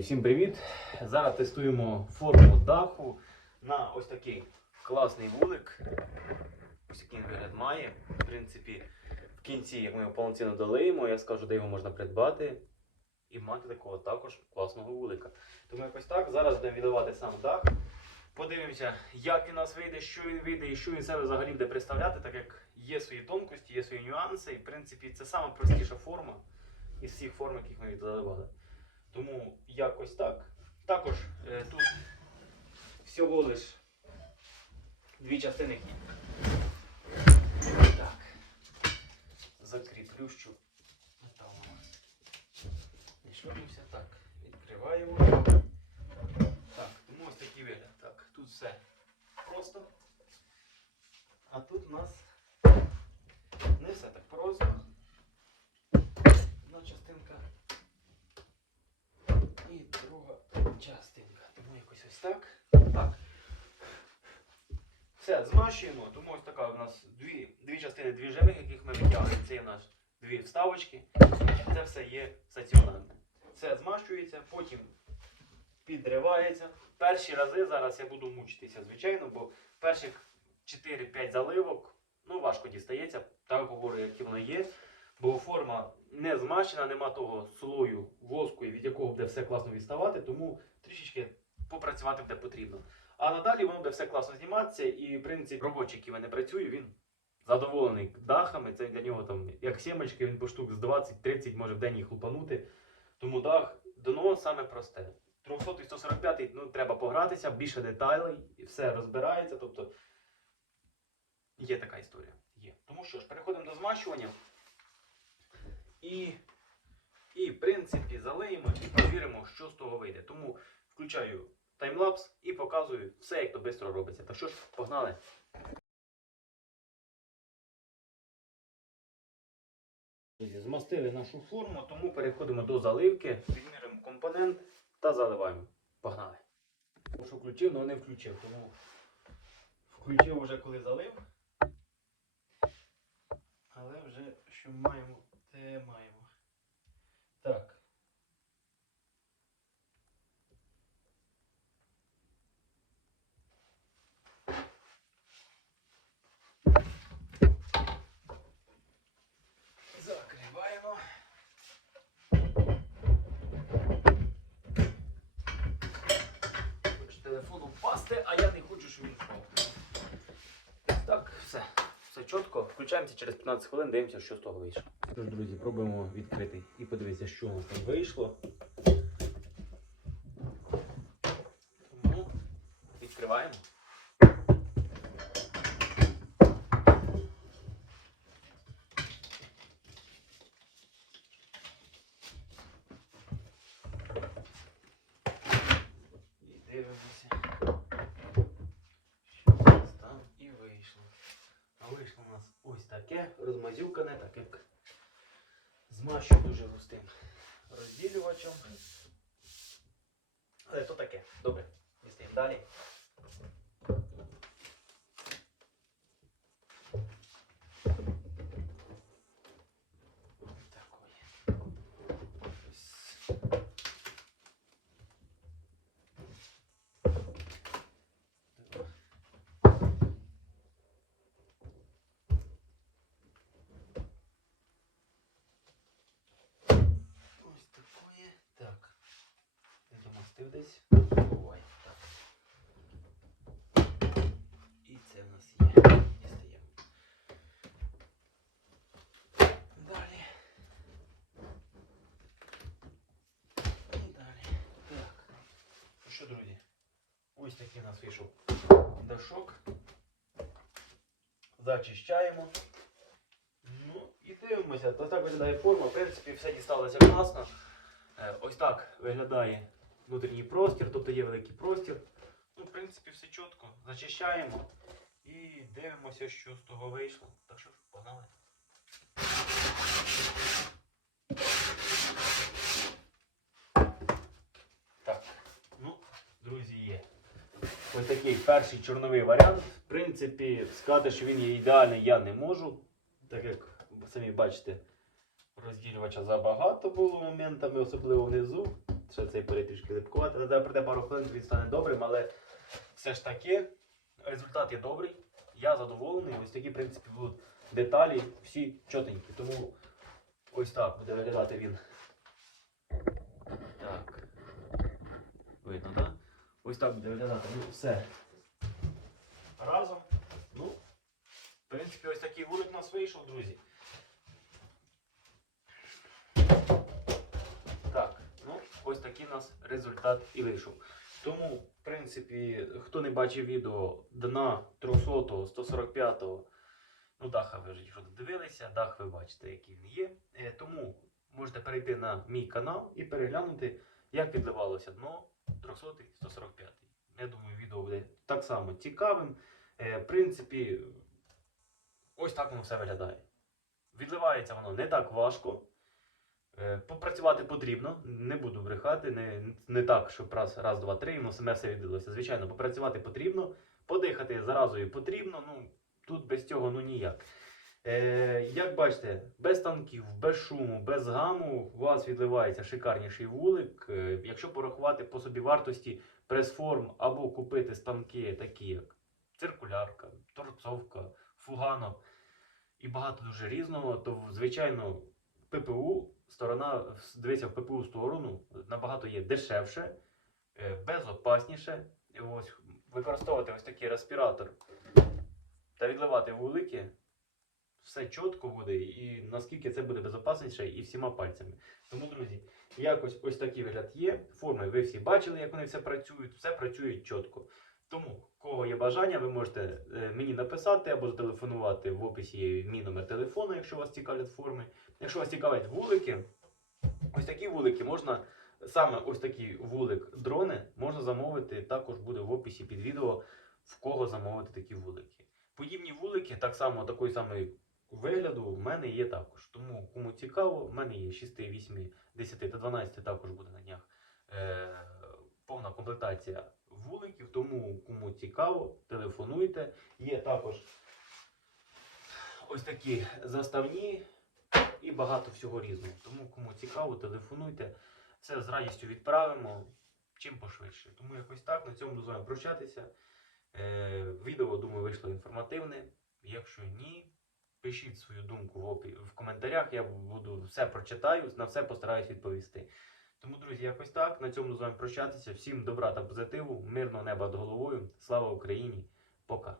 всім привіт! Зараз тестуємо форму даху на ось такий класний вулик. Ось який вигляд має. В принципі, в кінці, як ми його повноцінно долиємо, я скажу, де його можна придбати і мати такого також класного вулика. Тому якось так. Зараз будемо віддавати сам дах. Подивимося, як він у нас вийде, що він вийде і що він себе взагалі буде представляти, так як є свої тонкості, є свої нюанси. І в принципі це сама простіша форма із всіх форм, яких ми віддавали. Тому якось так. Також е, тут всього лиш дві частини хід. Так. Закріплю, щоб металом. Не шльопнувся. Так. Відкриваємо. Так, тому ось такий вигляд. Так, тут все просто. А тут у нас не все так просто. Одна частинка і друга частинка. Тому якось ось так. Так. Все, змащуємо. Тому ось така у нас дві, дві частини, дві живих, яких ми витягли. Це є у нас дві вставочки. Це все є стаціонарне. Все змащується, потім підривається. Перші рази зараз я буду мучитися, звичайно, бо перших 4-5 заливок ну, важко дістається, так говорю, як воно є. Бо форма не змащена, нема того слою буде все класно відставати, тому трішечки попрацювати буде потрібно. А надалі воно буде все класно зніматися, і в принципі робочий, який мене працює, він задоволений дахами. Це для нього там як сімочки, він по штук з 20-30 може в день їх лупанути. Тому дах, дно саме просте. 300 і 145 ну, треба погратися, більше деталей, і все розбирається. Тобто є така історія. Є. Тому що ж, переходимо до змащування. І, і в принципі, залиємо і перевіримо, що з того вийде. Тому включаю таймлапс і показую все, як то швидко робиться. Так що ж, погнали. Змастили нашу форму, тому переходимо до заливки, відміримо компонент та заливаємо. Погнали. Тому що включив, але не включив. Тому включив вже коли залив. Але вже що маємо, те маємо. Так. Закриваємо. Хоче телефон упасти, а я не хочу, щоб він впав. Так, все. Все чітко. Включаємося через 15 хвилин, дивимося, що з того вийшло. Тож, друзі, пробуємо відкрити і подивитися, що у нас там вийшло. Тому відкриваємо. І дивимося, що у нас там і вийшло. А вийшло у нас ось таке розмазюкане, так як змащу дуже густим розділювачем. Але то таке. Добре, дістаємо далі. Такое. Ось. Ось такое. Так. Я десь. Ой, так. І це в нас є. Дістаємо. Далі. Далі. Ну що, друзі? Ось такий у нас вийшов дашок. Зачищаємо. Ну і дивимося. Ось так виглядає форма. В принципі, все дісталося класно. Е, Ось так виглядає внутрішній простір, тобто є великий простір. Ну, в принципі, все чітко. Зачищаємо і дивимося, що з того вийшло. Так що, погнали. Так, ну, друзі, є. Ось такий перший чорновий варіант. В принципі, сказати, що він є ідеальний, я не можу. Так як самі бачите, розділювача забагато було моментами, особливо внизу. Ще цей полі трішки липкувати. Але зараз пару хвилин, він стане добрим, але все ж таки результат є добрий. Я задоволений. Ось такі, в принципі, будуть деталі, всі чотенькі. Тому ось так буде виглядати він. Так. Видно, так? Ось так буде виглядати. Ну, все. Разом. Ну, в принципі, ось такий вулик у нас вийшов, друзі. Нас результат і вийшов. Тому, в принципі, хто не бачив відео дна 300, 145, -го, ну даха ви вже якщо дивилися, дах ви бачите, який він є. Е, Тому можете перейти на мій канал і переглянути, як відливалося дно 300 145. Я думаю, відео буде так само цікавим. Е, В принципі, ось так воно все виглядає. Відливається воно не так важко. Е, Попрацювати потрібно, не буду брехати, не, не так, щоб раз, раз, два, три, воно саме все віддалося. Звичайно, попрацювати потрібно, подихати заразою потрібно, ну тут без цього ну ніяк. Е, як бачите, без танків, без шуму, без гаму у вас відливається шикарніший вулик. Е, якщо порахувати по собі вартості прес-форм або купити станки, такі як циркулярка, торцовка, фугано і багато дуже різного, то звичайно ППУ сторона дивиться в ППУ сторону набагато є дешевше, е, безопасніше. Ось використовувати ось такий респіратор та відливати вулики. Все чітко буде і наскільки це буде безопасніше і всіма пальцями. Тому, друзі, якось ось такий вигляд є. Форми ви всі бачили, як вони все працюють, все працює чітко. Тому, кого є бажання, ви можете е, мені написати або зателефонувати в описі мій номер телефону, якщо вас цікавлять форми. Якщо вас цікавлять вулики, ось такі вулики можна, саме ось такий вулик дрони можна замовити, також буде в описі під відео, в кого замовити такі вулики. Подібні вулики, так само такої самої вигляду, в мене є також. Тому кому цікаво, в мене є 6, 8, 10 та 12 також буде на днях. Е, повна комплектація вуликів, тому кому цікаво, телефонуйте. Є також ось такі заставні і багато всього різного. Тому кому цікаво, телефонуйте. Все з радістю відправимо. Чим пошвидше. Тому якось так. На цьому дозволяємо прощатися. Е, відео, думаю, вийшло інформативне. Якщо ні, пишіть свою думку в, опі... в коментарях. Я буду все прочитаю, на все постараюсь відповісти. Тому, друзі, якось так. На цьому з вами прощатися. Всім добра та позитиву, мирного неба над головою. Слава Україні! Пока!